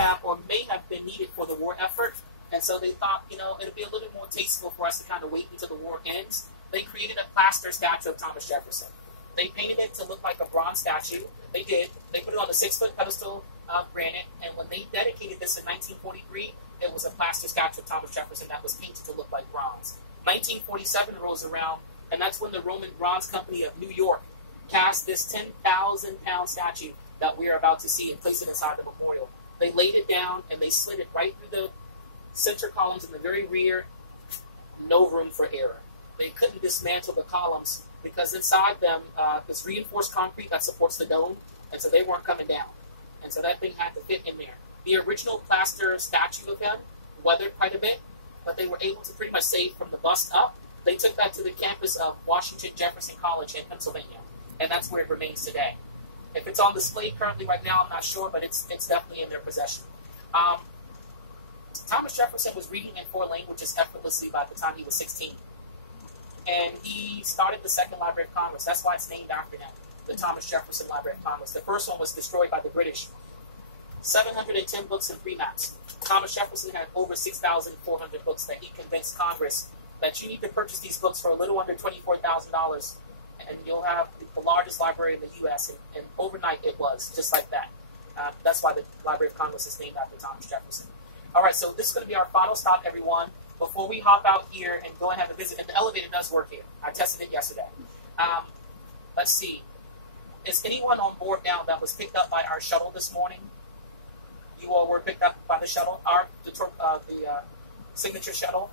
have or may have been needed for the war effort. And so they thought, it'd be a little bit more tasteful for us to kind of wait until the war ends. They created a plaster statue of Thomas Jefferson. They painted it to look like a bronze statue. They did. They put it on a 6-foot pedestal of granite. And when they dedicated this in 1943, it was a plaster statue of Thomas Jefferson that was painted to look like bronze. 1947 rolls around, and that's when the Roman Bronze Company of New York cast this 10,000-pound statue that we are about to see and place it inside the memorial. They laid it down, and they slid it right through the center columns in the very rear. No room for error. They couldn't dismantle the columns because inside them there's reinforced concrete that supports the dome, and so they weren't coming down. And so that thing had to fit in there. The original plaster statue of him weathered quite a bit, but they were able to pretty much save from the bust up. They took that to the campus of Washington Jefferson College in Pennsylvania, and that's where it remains today. If it's on display currently right now, I'm not sure, but it's definitely in their possession. Thomas Jefferson was reading in 4 languages effortlessly by the time he was 16. And he started the Second Library of Congress. That's why it's named after him, the Thomas Jefferson Library of Congress. The first one was destroyed by the British. 710 books and 3 maps. Thomas Jefferson had over 6,400 books that he convinced Congress that you need to purchase these books for a little under $24,000, and you'll have the largest library in the U.S., and overnight it was, just like that. That's why the Library of Congress is named after Thomas Jefferson. All right, so this is going to be our final stop, everyone, before we hop out here and go and have a visit. And the elevator does work here. I tested it yesterday. Let's see. Is anyone on board now that was picked up by our shuttle this morning? You all were picked up by the shuttle, the Signature shuttle.